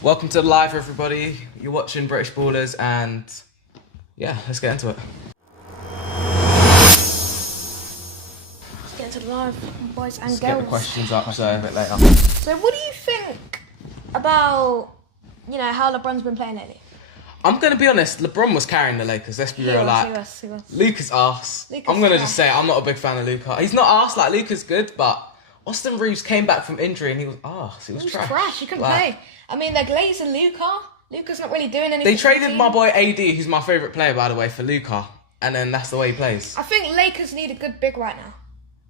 Welcome to the live, everybody. You're watching British Ballers, and yeah, let's get into it. Let's get into the live, boys and Let's girls. get the questions up so a bit later. So, what do you think about, how LeBron's been playing lately? I'm going to be honest, LeBron was carrying the Lakers, let's be real. He was. Luka's arse. I'm going to just say, I'm not a big fan of Luka. He's not arse, like Luka's good, but Austin Reeves came back from injury and he was arse. He was trash. He couldn't play. I mean, they're glazing Luka. Luka's not really doing anything. They traded my boy AD, who's my favourite player, by the way, for Luka. And then that's the way he plays. I think Lakers need a good big right now.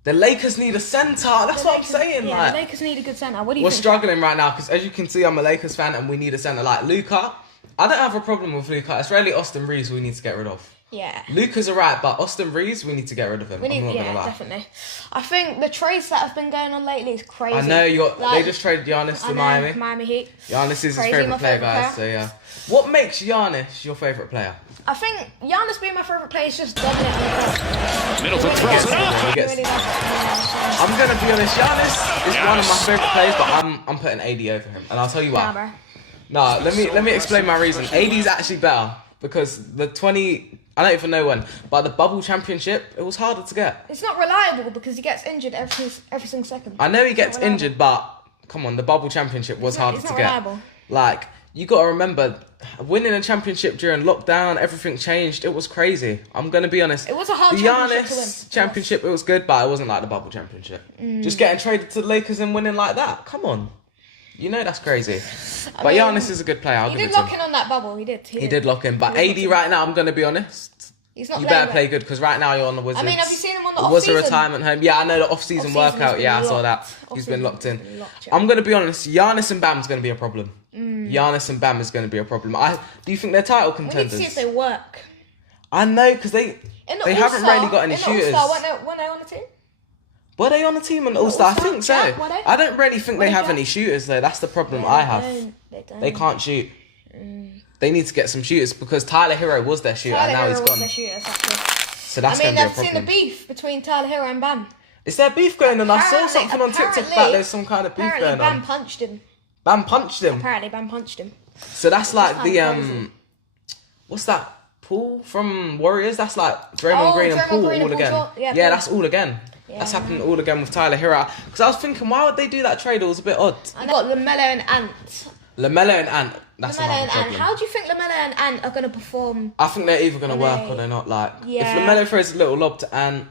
The Lakers need a centre. That's what I'm saying. Yeah, the Lakers need a good centre. What do you think? We're struggling right now because, as you can see, I'm a Lakers fan and we need a centre like Luka. I don't have a problem with Luka. It's really Austin Reeves we need to get rid of. Yeah. Luka's alright, but Austin Reeves, we need to get rid of him. I'm not gonna lie. Definitely. I think the trades that have been going on lately is crazy. I know they just traded Giannis to Miami. Miami Heat. Giannis is his favourite player, guys. So yeah. What makes Giannis your favourite player? I think Giannis being my favourite player is just dominant on the court. Middleton throws it up. I'm gonna be honest. Giannis is one of my favourite players, but I'm putting AD over him, and I'll tell you why. Nah, bro. No, let me explain my reason. AD's actually better because I don't even know when, but the bubble championship, it was harder to get. It's not reliable because he gets injured every single second. I know he gets injured, but come on, the bubble championship was harder to get. Reliable. Like, you got to remember, winning a championship during lockdown, everything changed. It was crazy. I'm going to be honest. It was a hard championship to win. Giannis championship, it was good, but it wasn't like the bubble championship. Just getting traded to the Lakers and winning like that. Come on. You know that's crazy. But Giannis is a good player. He did lock in on that bubble. He did lock in. But AD right now, I'm going to be honest. He's not. You better play good because right now you're on the Wizards. I mean, have you seen him on the off-season? off-season? It was a retirement home. Yeah, I know the off-season workout. Yeah, I saw that. He's been locked in. I'm going to be honest. Giannis and Bam's going to be a problem. Giannis and Bam is going to be a problem. Do you think they're title contenders? We need to see if they work. I know because they haven't really got any shooters. In the All-Star, weren't they on the team? Were they on the team in the All-Star? I think so. Yeah, I don't really think they have any shooters though. That's the problem I have. They don't. They can't shoot. They need to get some shooters because Tyler Hero was their shooter and now he's gone. So that's going to be a problem. I've seen the beef between Tyler Hero and Bam. Is there beef going on? I saw something on TikTok about there's some kind of beef going on. Bam punched him. Bam punched him? Apparently Bam punched him. So that's like the, what's that? Paul from Warriors? That's like Draymond Green and Paul all again. Yeah, that's all again. Yeah. That's happening all again with Tyler Hero. Because I was thinking, why would they do that trade? It was a bit odd. I got LaMelo and Ant. LaMelo and Ant. That's another problem. How do you think LaMelo and Ant are going to perform? I think they're either going to work or they're not. Like, if LaMelo throws a little lob to Ant,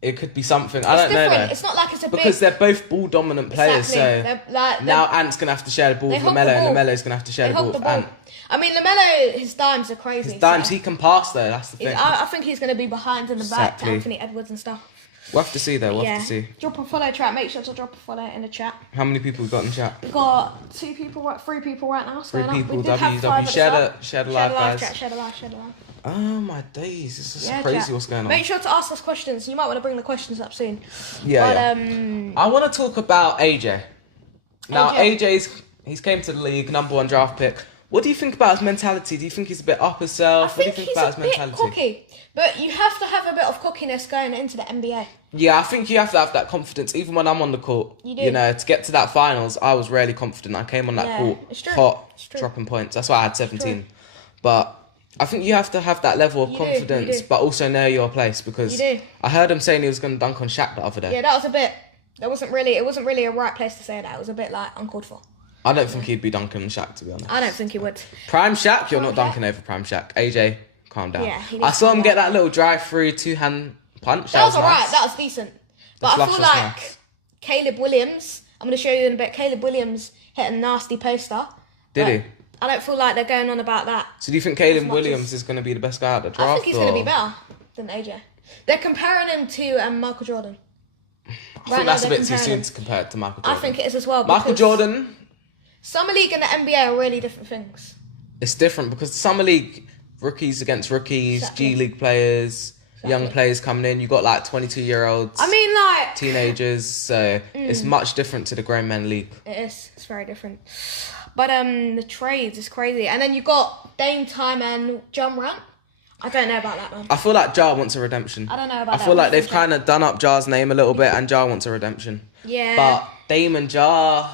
it could be something. I don't know though. It's not like it's a because they're both ball dominant players. So now Ant's going to have to share the ball with LaMelo and LaMelo's going to have to share the ball with Ant. I mean, LaMelo, his dimes are crazy. His dimes, he can pass though. That's the thing. I think he's going to be behind in the back to Anthony Edwards and stuff. We'll have to see though. We'll have to see. Drop a follow chat. Make sure to drop a follow in the chat. How many people we got in the chat? We've got 3 people right now. 3 people. WW. Share the live, guys. Share the live. Oh my days! This is crazy. What's going on? Make sure to ask us questions. You might want to bring the questions up soon. Yeah. I want to talk about AJ. Now he's came to the league, #1 draft pick. What do you think about his mentality? Do you think he's a bit up himself? What do you think about his mentality? He's a bit cocky, but you have to have a bit of cockiness going into the NBA. Yeah, I think you have to have that confidence. Even when I'm on the court, you know, to get to that finals, I was really confident. I came on that court hot, dropping points. That's why I had 17. But I think you have to have that level of confidence, but also know your place because I heard him saying he was going to dunk on Shaq the other day. Yeah, that was a bit. It wasn't really a right place to say that. It was a bit like uncalled for. I don't think he'd be dunking on Shaq, to be honest. I don't think he would. Prime Shaq, you're not dunking over Prime Shaq. AJ, calm down. Yeah, I saw him get that little drive-through 2-hand punch. That was alright. That was decent. But I feel like Caleb Williams. I'm going to show you in a bit. Caleb Williams hit a nasty poster. Did he? I don't feel like they're going on about that. So do you think Caleb Williams is going to be the best guy at the draft? I think he's going to be better than AJ. They're comparing him to Michael Jordan. I think that's a bit too soon to compare it to Michael Jordan. I think it is as well. Michael Jordan. Summer League and the NBA are really different things. It's different because the Summer League, rookies against rookies, G League players, young players coming in. You got like 22-year-olds. I mean, like teenagers. So it's much different to the grown men league. It is. It's very different. But the trades is crazy. And then you got Dame Time and John Morant. I don't know about that, man. I feel like Jar wants a redemption. I don't know about that. I feel like they've kind of done up Jar's name a little bit and Jar wants a redemption. Yeah. But Dame and Jar,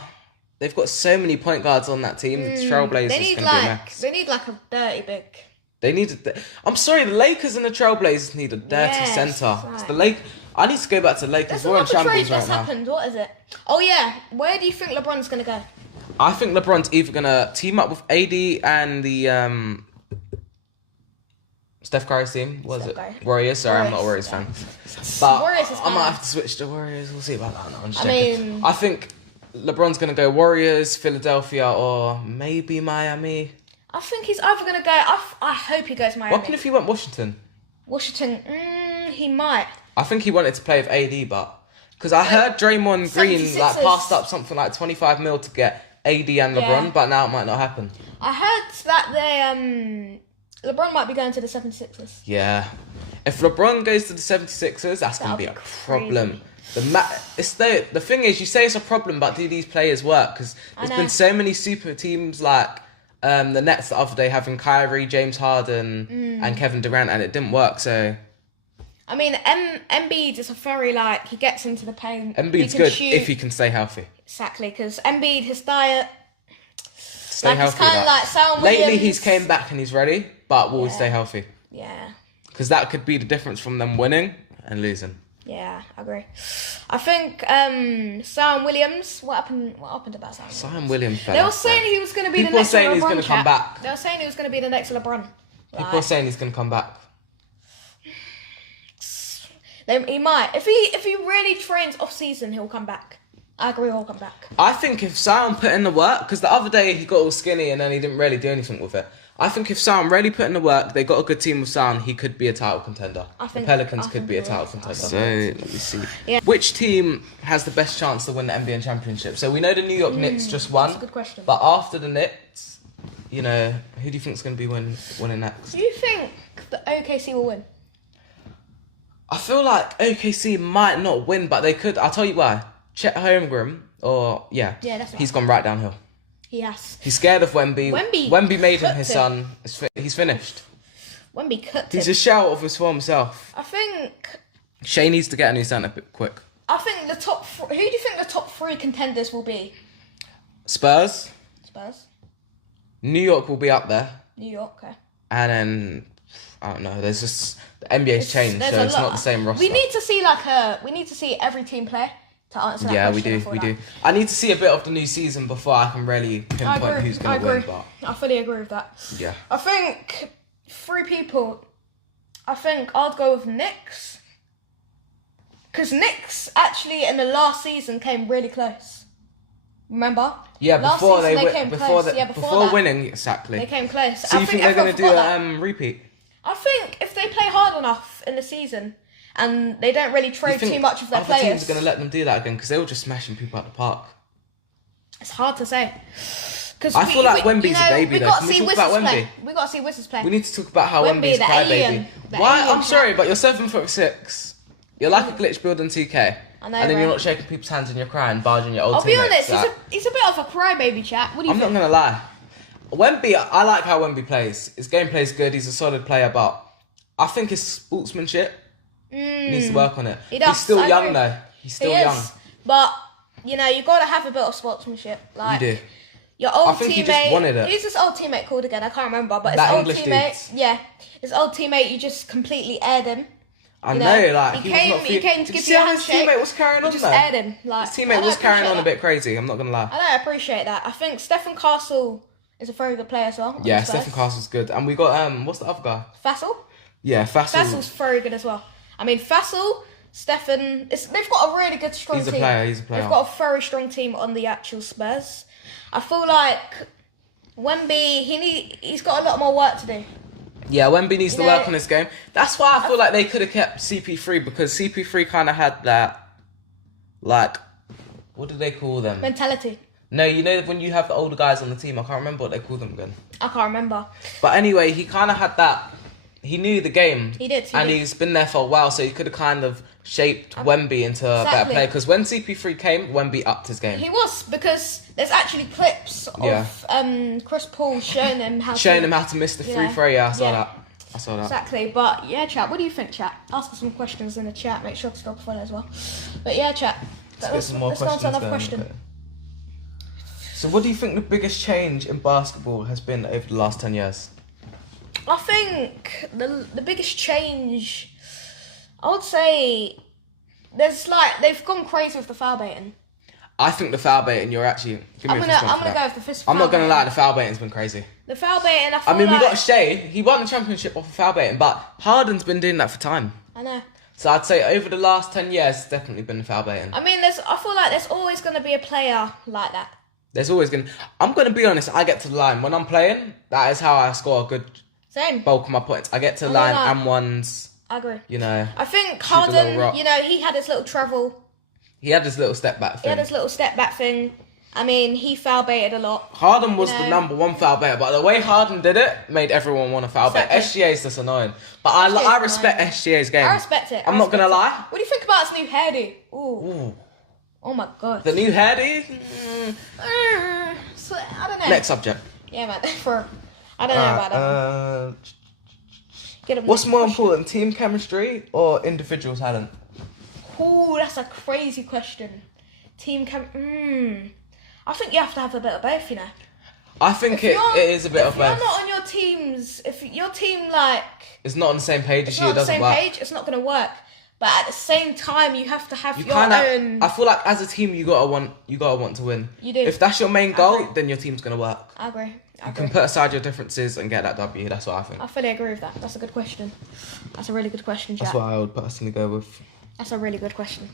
they've got so many point guards on that team. The Trailblazers they need going to be a mess. They need like a dirty big. They need. I'm sorry, the Lakers and the Trailblazers need a dirty center. It's the I need to go back to the Lakers. We're in shambles right now. Happened. What is it? Oh yeah, where do you think LeBron's gonna go? I think LeBron's either gonna team up with AD and the Steph Curry's team. What is it? Warriors. Sorry, I'm not a Warriors fan. But I might have to switch to Warriors. We'll see about that. No, I'm just joking. I think LeBron's gonna go Warriors, Philadelphia, or maybe Miami. I think he's either gonna go. I hope he goes Miami. What if he went Washington? Washington, he might. I think he wanted to play with AD, but because I heard Draymond Green passed up something like 25 mil to get AD and LeBron, but now it might not happen. I heard that LeBron might be going to the 76ers. Yeah, if LeBron goes to the 76ers, that's gonna be a problem. The thing is, you say it's a problem, but do these players work? Because there's been so many super teams like the Nets the other day having Kyrie, James Harden, and Kevin Durant, and it didn't work. So. I mean, Embiid is a very, he gets into the paint. Embiid's good if he can stay healthy. Exactly, because Embiid, his diet... Stay healthy. He's kind of like Sam Williams. Lately, he's came back and he's ready, but will stay healthy. Yeah. Because that could be the difference from them winning and losing. Yeah, I agree. I think Sam Williams... What happened about Sam Williams? Sam Williams They were saying he was going to be the next LeBron. People were saying he's going to come back. They were saying he was going to be the next LeBron. People were saying he's going to come back. He might. If he really trains off season, he'll come back. I agree, he'll come back. I think if Sam put in the work, because the other day he got all skinny and then he didn't really do anything with it. I think if Sam really put in the work, they got a good team with Sam, he could be a title contender. The Pelicans could be a title contender. So let me see. Yeah. Which team has the best chance to win the NBA championship? So we know the New York Knicks just won. That's a good question. But after the Knicks, who do you think is going to be winning next? Do you think the OKC will win? I feel like OKC might not win, but they could. I'll tell you why. Chet Holmgren, he's gone right downhill. He has. He's scared of Wemby. Wemby made him his son. He's finished. Wemby cooked him. He's a shell of his former self. I think... Shea needs to get a new centre quick. I think the top... Who do you think the top 3 contenders will be? Spurs. New York will be up there. New York, okay. And then... I don't know. There's just the NBA's changed, so it's not the same roster. We need to see every team play to answer that question. Yeah, we do. I need to see a bit of the new season before I can really pinpoint who's going to win. But I fully agree with that. Yeah. I think 3 people. I think I'd go with Knicks, because Knicks actually in the last season came really close. Remember? Yeah, before winning, exactly. They came close. So you think they're going to do a repeat? I think if they play hard enough in the season and they don't really trade too much of their players... other teams are going to let them do that again because they were just smashing people at the park. It's hard to say. I feel like Wemby's a baby though. Can we talk about Wemby? We got to see Wizards play. We need to talk about how Wemby's crybaby. Why? I'm sorry, but you're 7'6". You're like a glitch build in 2K. I know, and then you're not shaking people's hands and you're crying, barging your old teammates. I'll be honest, he's a bit of a crybaby, chat. What do you think? I'm not going to lie. Wemby, I like how Wemby plays. His gameplay is good. He's a solid player, but I think his sportsmanship needs to work on it. He does. He's still young though. He's still young. But you got to have a bit of sportsmanship. Like, you do. Your old I think teammate. he just wanted it. Who's this old teammate called again? I can't remember. But that his English old teammate. dude. Yeah, his old teammate. You just completely aired him. I know, like he came to give you a handshake. His teammate was carrying on just aired him. Like, his teammate was carrying on a bit crazy. I'm not gonna lie. I don't appreciate that. I think Stephen Castle is a very good player as well. Yeah, Stephen Castle's good, and we got what's the other guy? Fassel. Yeah, Fassel. Fassel's very good as well. I mean, Fassel, Stephen. They've got a really good strong team. He's a player. They've got a very strong team on the actual Spurs. I feel like Wemby, he's got a lot more work to do. Yeah, Wemby needs to work on his game. That's why I feel like they could have kept CP3 because CP3 kind of had that, like, what do they call them? Mentality. No, when you have the older guys on the team, I can't remember what they call them again. I can't remember. But anyway, he kind of had that. He knew the game. He did. He's been there for a while, so he could have kind of shaped Wemby into a better player. Because when CP3 came, Wemby upped his game. He was, because there's actually clips of Chris Paul showing him how to miss the free throw. Yeah, I saw that. Exactly. But yeah, chat. What do you think, chat? Ask us some questions in the chat. Make sure to drop a follow as well. But yeah, chat. Let's go on to another question. Okay. So what do you think the biggest change in basketball has been over the last 10 years? I think the biggest change, I would say, they've gone crazy with the foul baiting. I think the foul baiting, you're actually... I'm gonna go with the fist. I'm not gonna lie, the foul baiting's been crazy. The foul baiting, we got Shea. He won the championship off of foul baiting, but Harden's been doing that for time. I know. So I'd say over the last 10 years, it's definitely been the foul baiting. I mean, I feel like there's always gonna be a player like that. There's always gonna... I'm gonna be honest, I get to the line. When I'm playing, that is how I score a good bulk of my points. I get to the line and ones. I agree. You know. I think Harden, you know, he had his little travel. He had his little step back thing. I mean, he foul baited a lot. Harden was the number one foul baiter, but the way Harden did it made everyone want to foul bait. SGA is just annoying. But I respect SGA's game. I respect it. I'm not going to lie. What do you think about his new hairdo? Ooh. Oh my god. The new hairdo? So, I don't know. Next subject. Yeah, man. I don't know about that. What's more important, team chemistry or individual talent? Ooh, that's a crazy question. I think you have to have a bit of both, you know. I think it is a bit of both. If you're not on your teams, if your team it's not on the same page as you, it doesn't work. It's not going to work. But at the same time, you have to have your own. I feel like as a team, you gotta want to win. You do. If that's your main goal, then your team's gonna work. I agree. You can put aside your differences and get that W. That's what I think. I fully agree with that. That's a good question. That's a really good question, chat. That's what I would personally go with. That's a really good question.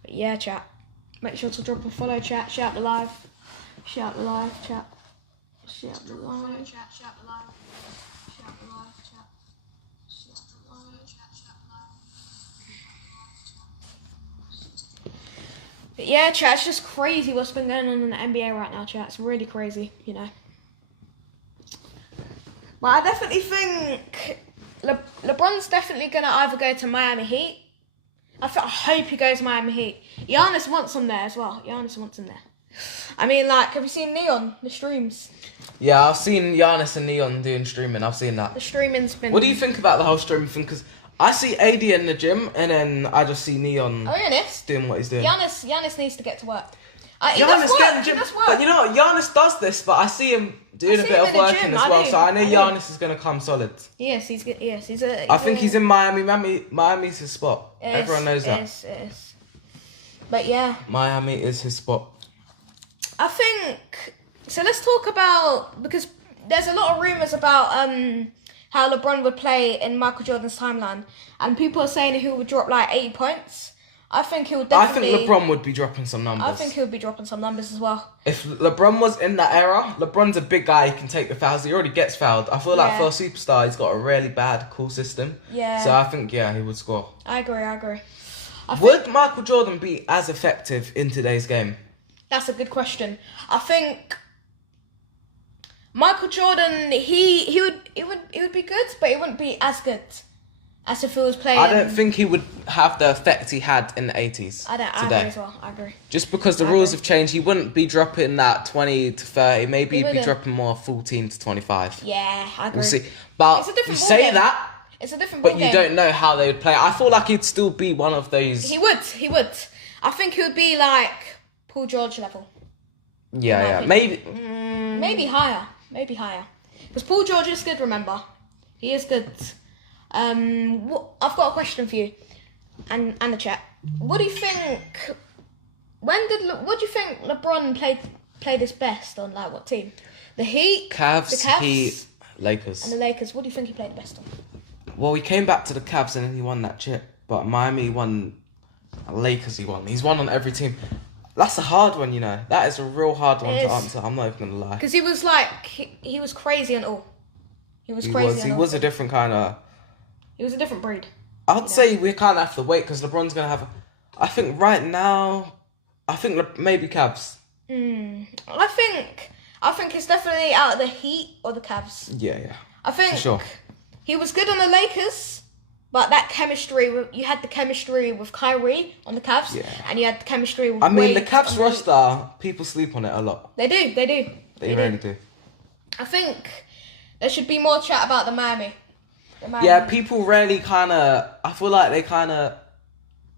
But yeah, chat. Make sure to drop a follow, chat. Shout the live. Shout the live, chat. Shout the live. Shout the live. Shout the live, chat. Shout the live, chat. But yeah, chat, it's just crazy what's been going on in the NBA right now, chat. It's really crazy, you know. But I definitely think LeBron's definitely going to either go to Miami Heat. I hope he goes to Miami Heat. Giannis wants him there as well. Giannis wants him there. I mean, like, have you seen Neon, the streams? Yeah, I've seen Giannis and Neon doing streaming. I've seen that. The streaming's been... What do you think about the whole streaming thing? Because I see AD in the gym, and then I just see Neon doing what he's doing. Giannis needs to get to work. Giannis get in the gym. But you know what? Giannis does this, but I see him doing a bit of working as well. So I know Giannis is going to come solid. Yes, he's good. Yes, I think he's in Miami. Miami's his spot. Everyone knows that. It is. But yeah. Miami is his spot. I think... So let's talk about... Because there's a lot of rumours about how LeBron would play in Michael Jordan's timeline. And people are saying he would drop like 80 points. I think he would definitely... I think LeBron would be dropping some numbers. I think he would be dropping some numbers as well. If LeBron was in that era, LeBron's a big guy, he can take the fouls. He already gets fouled. I feel like for a superstar, he's got a really bad call system. Yeah. So I think, he would score. I agree. Would Michael Jordan be as effective in today's game? That's a good question. I think Michael Jordan, he would be good, but he wouldn't be as good as if he was playing. I don't think he would have the effect he had in the 80s. I agree as well. I agree. Just because the rules have changed, he wouldn't be dropping that 20 to 30. Maybe he'd be dropping more 14 to 25. Yeah, I agree. We'll see. But it's a different you say game. that, it's a different but you don't know how they would play. I feel like he'd still be one of those. He would. I think he would be like Paul George level. Yeah. Maybe higher. Because Paul George is good, remember. He is good. I've got a question for you and the chat. What do you think? What do you think LeBron played his best on? Like what team? The Heat, Cavs, Heat, Lakers. And the Lakers. What do you think he played best on? Well, he came back to the Cavs and then he won that chip. But Miami won. Lakers he won. He's won on every team. That's a hard one, you know. That is a real hard one to answer. I'm not even gonna lie. Because he was like he was crazy and all. He was crazy. He was a different kind of. He was a different breed. I'd say we kind of have to wait because LeBron's gonna have. I think right now, maybe Cavs. I think it's definitely out of the Heat or the Cavs. Yeah. I think for sure. He was good on the Lakers, but that chemistry, you had the chemistry with Kyrie on the Cavs, and you had the chemistry with Wade the Cavs roster, people sleep on it a lot. They do. They really do. I think there should be more chat about the Miami. Yeah, people really I feel like they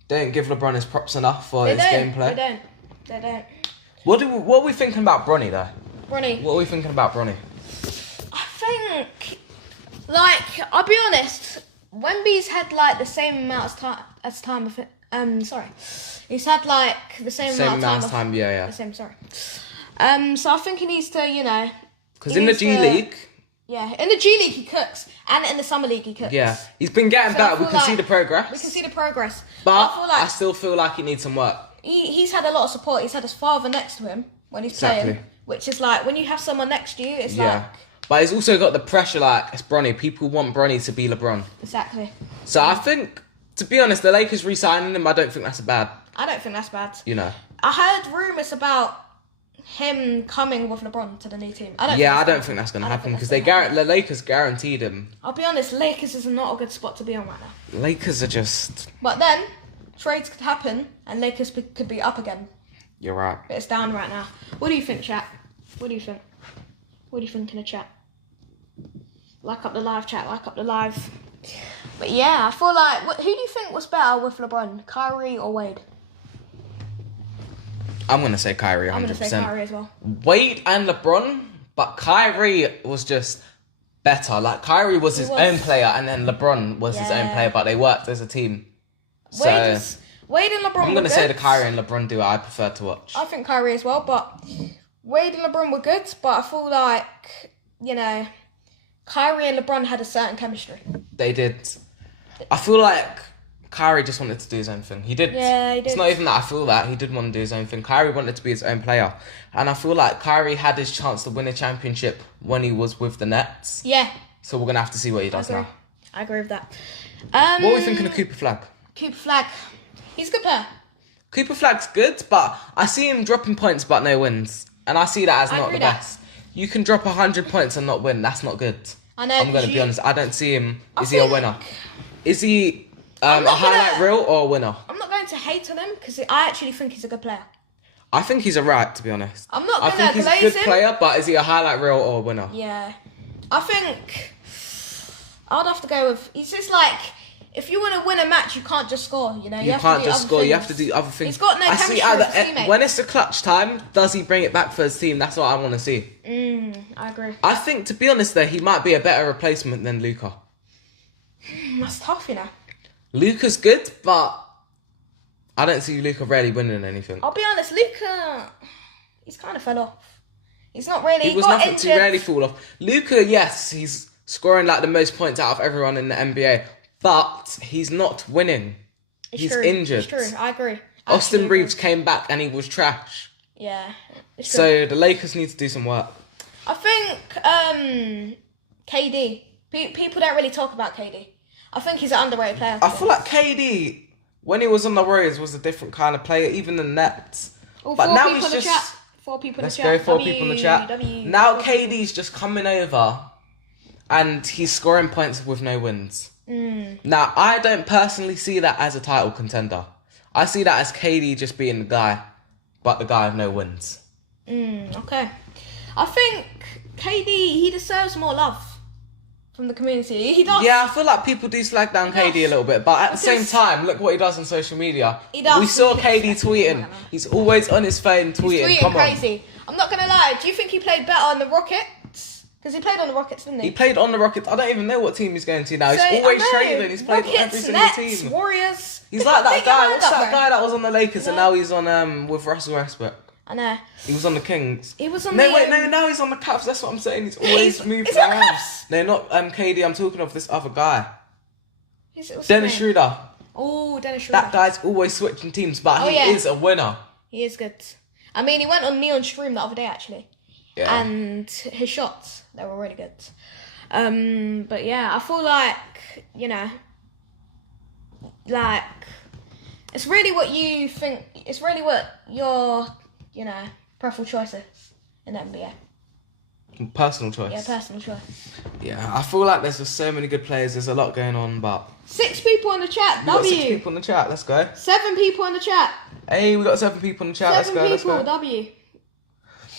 don't give LeBron his props enough for his gameplay. They don't. What are we thinking about Bronny though? Bronny. What are we thinking about Bronny? I think, like, I'll be honest. Wemby's had like the same amount of time of it. He's had like the same amount of time. Yeah. The same. Sorry. So I think he needs to, because in the G League. Yeah, in the G League he cooks, and in the Summer League he cooks. Yeah, he's been getting better. We can see the progress. But I still feel like he needs some work. He's had a lot of support. He's had his father next to him when he's playing, which is like when you have someone next to you, it's like. But he's also got the pressure, like, it's Bronny. People want Bronny to be LeBron. Exactly. So I think, to be honest, the Lakers re-signing him, I don't think that's bad. I don't think that's bad. I heard rumours about him coming with LeBron to the new team. I don't think that's going to happen because the Lakers guaranteed him. I'll be honest, Lakers is not a good spot to be on right now. Lakers are just... But then, trades could happen and Lakers could be up again. You're right. But it's down right now. What do you think, chat? What do you think? What do you think in the chat? Like up the live, chat. Like up the live. But yeah, I feel like... who do you think was better with LeBron? Kyrie or Wade? I'm going to say Kyrie 100%. I'm going to say Kyrie as well. Wade and LeBron, but Kyrie was just better. Like, Kyrie was his own player and then LeBron was his own player, but they worked as a team. Wade and LeBron I'm going to say the Kyrie and LeBron duo I prefer to watch. I think Kyrie as well, but Wade and LeBron were good, but I feel like, Kyrie and LeBron had a certain chemistry. They did. I feel like Kyrie just wanted to do his own thing. He did. Yeah, he did. It's not even that I feel that. He did want to do his own thing. Kyrie wanted to be his own player. And I feel like Kyrie had his chance to win a championship when he was with the Nets. Yeah. So we're going to have to see what he does now. I agree with that. What are we thinking of Cooper Flag? Cooper Flag. He's a good player. Cooper Flag's good, but I see him dropping points but no wins. And I see that as not the best. You can drop 100 points and not win. That's not good. I know. I'm going to be honest. I don't see him. Is he a winner? Is he a highlight reel or a winner? I'm not going to hate on him because I actually think he's a good player. I think he's alright, to be honest. I'm not going to glaze him. I think he's a good player, but is he a highlight reel or a winner? Yeah. I think I'd have to go with... He's just like... If you want to win a match, you can't just score, You can't just score. You have to do other things. He's got no chemistry with his teammates. When it's the clutch time, does he bring it back for his team? That's what I want to see. I agree. I think, to be honest, though, he might be a better replacement than Luka. That's tough, Luka's good, but I don't see Luka really winning anything. I'll be honest, Luka, he's kind of fell off. He's not really... He was nothing to really fall off. Luka, yes, he's scoring like the most points out of everyone in the NBA. But he's not winning. He's injured. It's true, I agree. Austin Reeves came back and he was trash. Yeah, it's true. So the Lakers need to do some work. I think KD. People don't really talk about KD. I think he's an underrated player. I feel like KD, when he was on the Warriors, was a different kind of player, even the Nets. But now he's just... 4 people in the chat. Let's go, 4 people in the chat. Now KD's just coming over and he's scoring points with no wins. Now, I don't personally see that as a title contender. I see that as KD just being the guy, but the guy with no wins. Okay. I think KD, he deserves more love from the community. He does. Yeah, I feel like people do slag down KD a little bit, but at the same time, look what he does on social media. He does. We saw KD tweeting. He's always on his phone tweeting. He's tweeting crazy. I'm not going to lie. Do you think he played better on the Rockets? Because he played on the Rockets, didn't he? He played on the Rockets. I don't even know what team he's going to now. He's always trading. He's played on every single Nets, team. Warriors. He's like that guy. What's that guy that was on the Lakers and now he's on with Russell Westbrook? I know. He was on the Kings. He was on now he's on the Caps. That's what I'm saying. He's always moving around. Caps? No, not KD. I'm talking of this other guy. Dennis Schroeder. Oh, Dennis Schroeder. That guy's always switching teams, but he is a winner. He is good. I mean, he went on Neon Stream the other day, actually. Yeah. And his shots, they were really good. But yeah, I feel like, like, it's really what you think, it's really what your, preferred choice is in the NBA. Personal choice. Yeah, personal choice. Yeah, I feel like there's just so many good players, there's a lot going on, but... 6 people in the chat, We got 6 people in the chat, let's go. 7 people in the chat. Hey, we got 7 people in the chat, let's go. 7 people, W.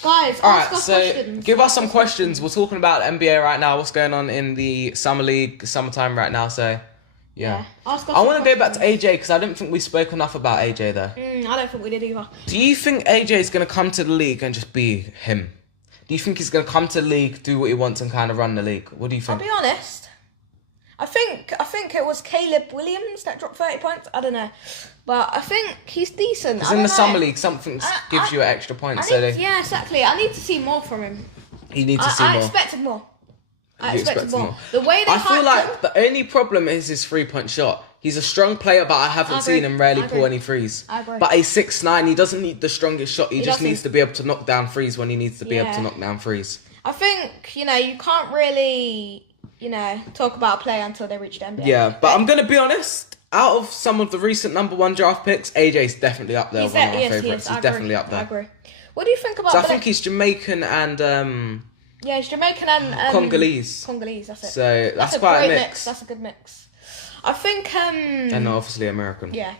Guys, ask us questions. Give us some questions. We're talking about NBA right now. What's going on in the Summer League, summertime right now. So Yeah. I want to go back to AJ because I don't think we spoke enough about AJ though. I don't think we did either. Do you think AJ is going to come to the league and just be him? Do you think he's going to come to the league, do what he wants and kind of run the league? What do you think? I'll be honest. I think it was Caleb Williams that dropped 30 points. I don't know. But I think he's decent. Because in the summer league, something gives you extra points. Yeah, exactly. I need to see more from him. You need to see more. I expected more. I expected more. The way they I feel like the only problem is his 3-point shot. He's a strong player, but I haven't seen him rarely pull any threes. I agree. But he's 6'9", he doesn't need the strongest shot. He just needs to be able to knock down threes when he needs to be able to knock down threes. I think, you can't really, talk about a player until they reach the NBA. Yeah, but I'm going to be honest. Out of some of the recent number 1 draft picks, AJ's definitely up there. One of my favourites. He's definitely up there. I agree. What do you think about... So I think he's Jamaican and... Yeah, he's Jamaican and... Congolese. Congolese, that's it. So that's quite a mix. That's a good mix. I think... And obviously American. Yeah.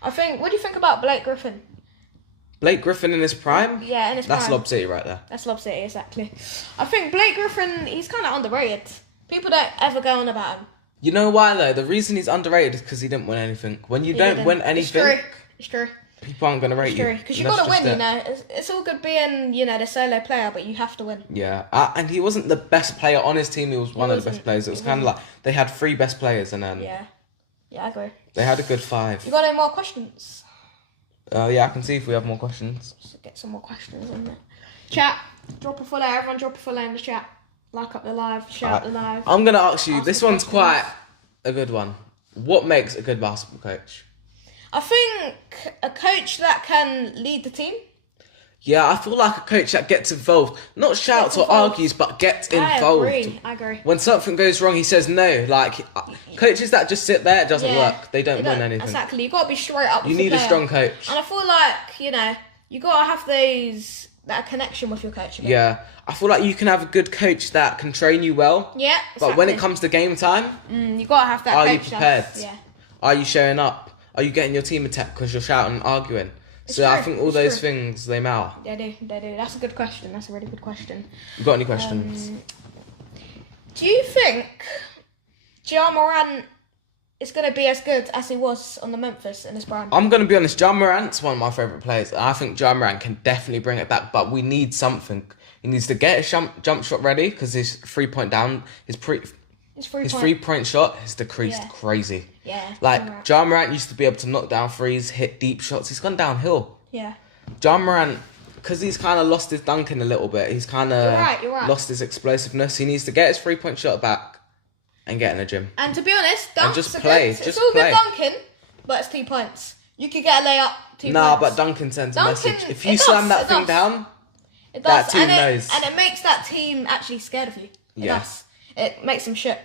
I think... What do you think about Blake Griffin? Blake Griffin in his prime? Yeah, in his prime. That's Lob City right there. That's Lob City, exactly. I think Blake Griffin, he's kind of underrated. People don't ever go on about him. You know why, though? The reason he's underrated is because he didn't win anything. When you don't win anything... It's true. People aren't going to rate you. Because you've got to win, It's all good being, the solo player, but you have to win. Yeah. And he wasn't the best player on his team. He was one of the best players. It was kind of like they had 3 best players and then... Yeah. Yeah, I agree. They had a good 5. You got any more questions? Yeah, I can see if we have more questions. Let's get some more questions in there. Chat. Drop a follow. Everyone drop a follow in the chat. Like up the live. Share up the live. I'm going to ask you, this one's quite a good one. What makes a good basketball coach? I think a coach that can lead the team. Yeah, I feel like a coach that gets involved. Not shouts or argues, but gets involved. I agree. When something goes wrong, he says no. Like, coaches that just sit there, it doesn't work. They don't win anything. Exactly. You've got to be straight up with You need a strong coach. And I feel like, you got to have that connection with your coach. Yeah. I feel like you can have a good coach that can train you well. Yeah, exactly. But when it comes to game time... you got to have that coach. Are you prepared? Yeah. Are you showing up? Are you getting your team attacked because you're shouting and arguing? I think all those things, they matter. They do. That's a good question. That's a really good question. You got any questions? Do you think Ja Morant is going to be as good as he was on the Memphis in his prime? I'm going to be honest. Ja Morant's one of my favourite players. I think Ja Morant can definitely bring it back, but we need something. He needs to get his jump shot ready because his 3-point down, his 3-point shot has decreased crazy. Yeah. Like, Ja Morant used to be able to knock down threes, hit deep shots. He's gone downhill. Yeah. Ja Morant, because he's kind of lost his dunking a little bit. He's kind of lost his explosiveness. He needs to get his 3-point shot back and get in the gym. And to be honest, dunks and just play. It's all good dunking, but it's 2 points. You could get a layup, 2 points. Nah, but dunking sends a message. If you slam that thing down, that team knows. And it makes that team actually scared of you. It does. It makes them shook,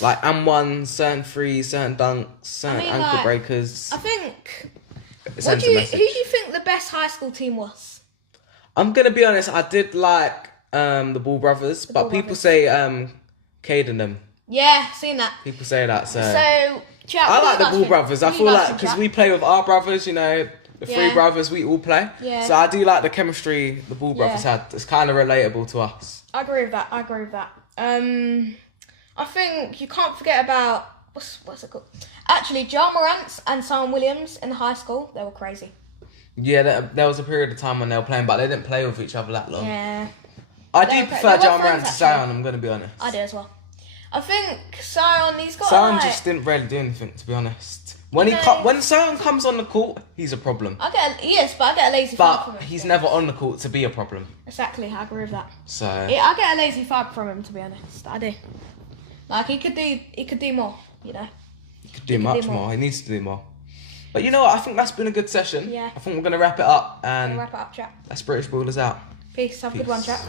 Like, and certain threes, certain dunks, certain ankle breakers. I think... Who do you think the best high school team was? I'm going to be honest, I did like the Ball Brothers, but people say Cade and them. Yeah, seen that. People say that, so... Chat, I like the Ball Brothers. I feel like, because we play with our brothers, the 3 brothers, we all play. Yeah. So I do like the chemistry the Ball Brothers had. It's kind of relatable to us. I agree with that. I think you can't forget about what's it called? Actually, Ja Morant and Zion Williams in high school, they were crazy. Yeah, there was a period of time when they were playing, but they didn't play with each other that long. Yeah. I do prefer Ja Morant to Zion, I'm going to be honest. I do as well. I think Zion, he's got Zion just didn't really do anything, to be honest. When Zion comes on the court, he's a problem. But I get a lazy vibe from him. But he's never on the court to be a problem. Exactly, I agree with that. So yeah, I get a lazy vibe from him, to be honest. I do. Like, he could do more, He could do much more. He needs to do more. But you know what? I think that's been a good session. Yeah. I think we're going to wrap it up. And wrap it up, chat. That's British Ballers out. Peace. Have a good one, chat.